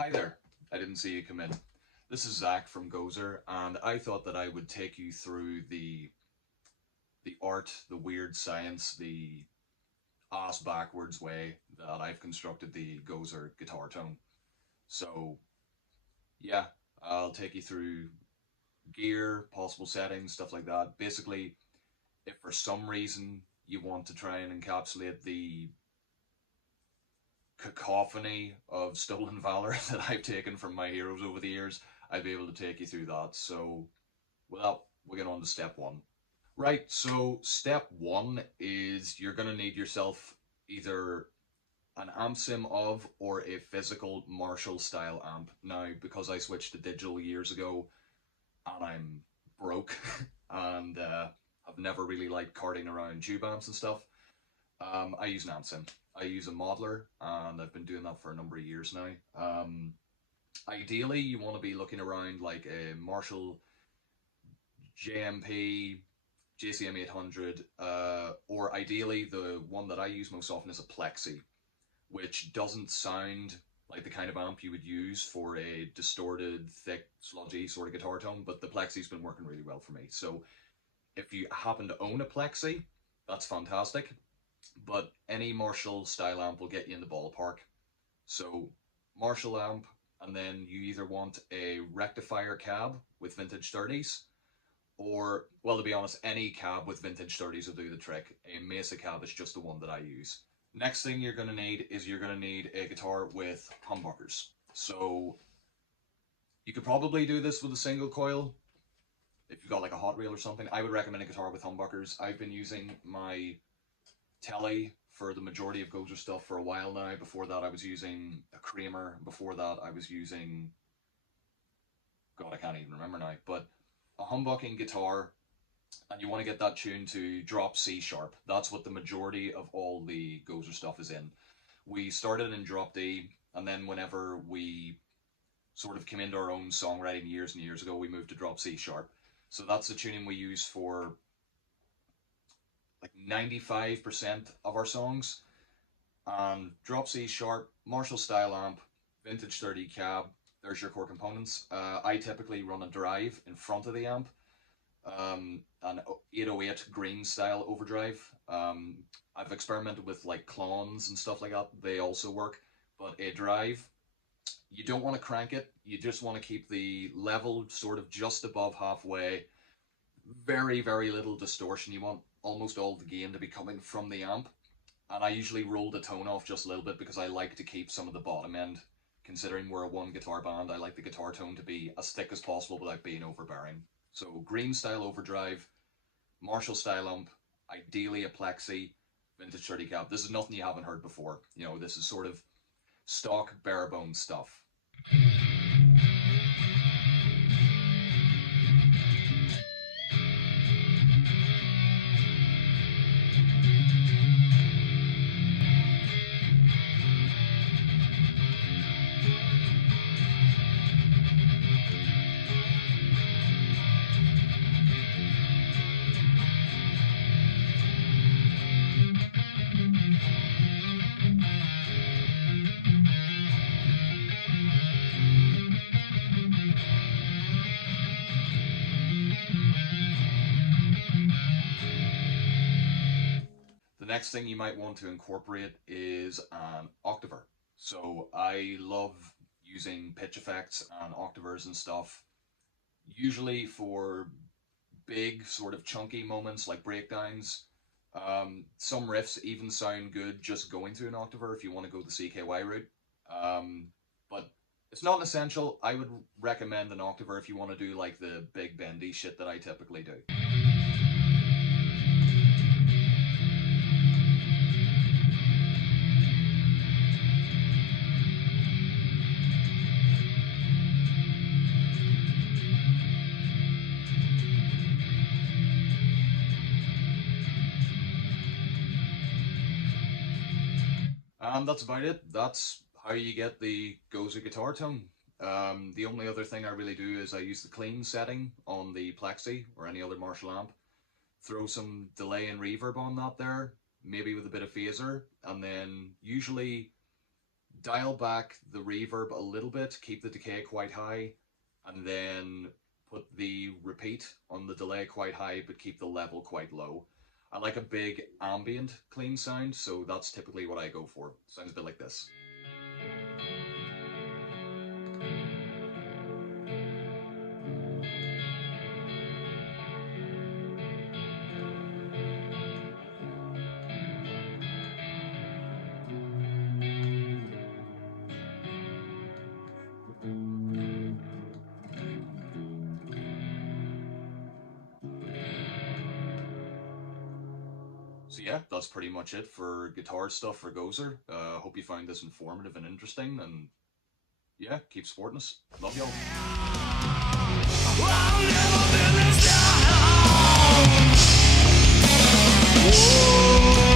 Hi there. I didn't see you come in. This is Zakk from Gozer, and I thought that I would take you through the art, the weird science, the ass backwards way that I've constructed the Gozer guitar tone. So yeah, I'll take you through gear, possible settings, stuff like that. Basically, if for some reason you want to try and encapsulate the cacophony of stolen valor that I've taken from my heroes over the years, I'd be able to take you through that. So well, we get on to step one. Right, so step one is you're going to need yourself either an amp sim of or a physical Marshall style amp. Now, because I switched to digital years ago and I'm broke and I've never really liked carting around tube amps and stuff, I use an amp sim. I use a modeler and I've been doing that for a number of years now. Ideally, you want to be looking around like a Marshall JMP JCM 800, or ideally the one that I use most often is a Plexi, which doesn't sound like the kind of amp you would use for a distorted, thick, sludgy sort of guitar tone, but the Plexi's been working really well for me. So if you happen to own a Plexi, that's fantastic. But any Marshall style amp will get you in the ballpark. So Marshall amp, and then you either want a rectifier cab with vintage 30s, or, well, to be honest, any cab with vintage 30s will do the trick. A Mesa cab is just the one that I use. Next thing you're going to need is you're going to need a guitar with humbuckers. So you could probably do this with a single coil if you've got like a Hot Reel or something. I would recommend a guitar with humbuckers. I've been using my Telly for the majority of Gozer stuff for a while now. Before that, I was using a Kramer. Before that, I was using, God, I can't even remember now, but a humbucking guitar, and you want to get that tune to drop C sharp. That's what the majority of all the Gozer stuff is in. We started in drop D, and then whenever we sort of came into our own songwriting years and years ago, we moved to drop C sharp. So that's the tuning we use for like 95% of our songs. And drop C sharp, Marshall style amp, vintage 30 cab, there's your core components. I typically run a drive in front of the amp, an 808 green style overdrive. I've experimented with like clones and stuff like that. They also work, but a drive, you don't want to crank it. You just want to keep the level sort of just above halfway. Very, very little distortion. You want almost all the gain to be coming from the amp. And I usually roll the tone off just a little bit because I like to keep some of the bottom end. Considering we're a one guitar band, I like the guitar tone to be as thick as possible without being overbearing. So green style overdrive, Marshall style amp, ideally a Plexi, vintage 30 cab. This is nothing you haven't heard before. You know, this is sort of stock bare bones stuff. The next thing you might want to incorporate is an octaver. So I love using pitch effects and octavers and stuff, usually for big, sort of chunky moments like breakdowns. Some riffs even sound good just going through an octaver if you want to go the CKY route. But it's not an essential. I would recommend an octaver if you want to do like the big bendy shit that I typically do. And that's about it. That's how you get the Gozer guitar tone. The only other thing I really do is I use the clean setting on the Plexi or any other Marshall amp. Throw some delay and reverb on that there, maybe with a bit of phaser, and then usually dial back the reverb a little bit, keep the decay quite high, and then put the repeat on the delay quite high, but keep the level quite low. I like a big ambient clean sound, so that's typically what I go for. Sounds a bit like this. So yeah, that's pretty much it for guitar stuff for Gozer. Hope you found this informative and interesting, and yeah, keep supporting us. Love y'all. I've never been this down. Whoa.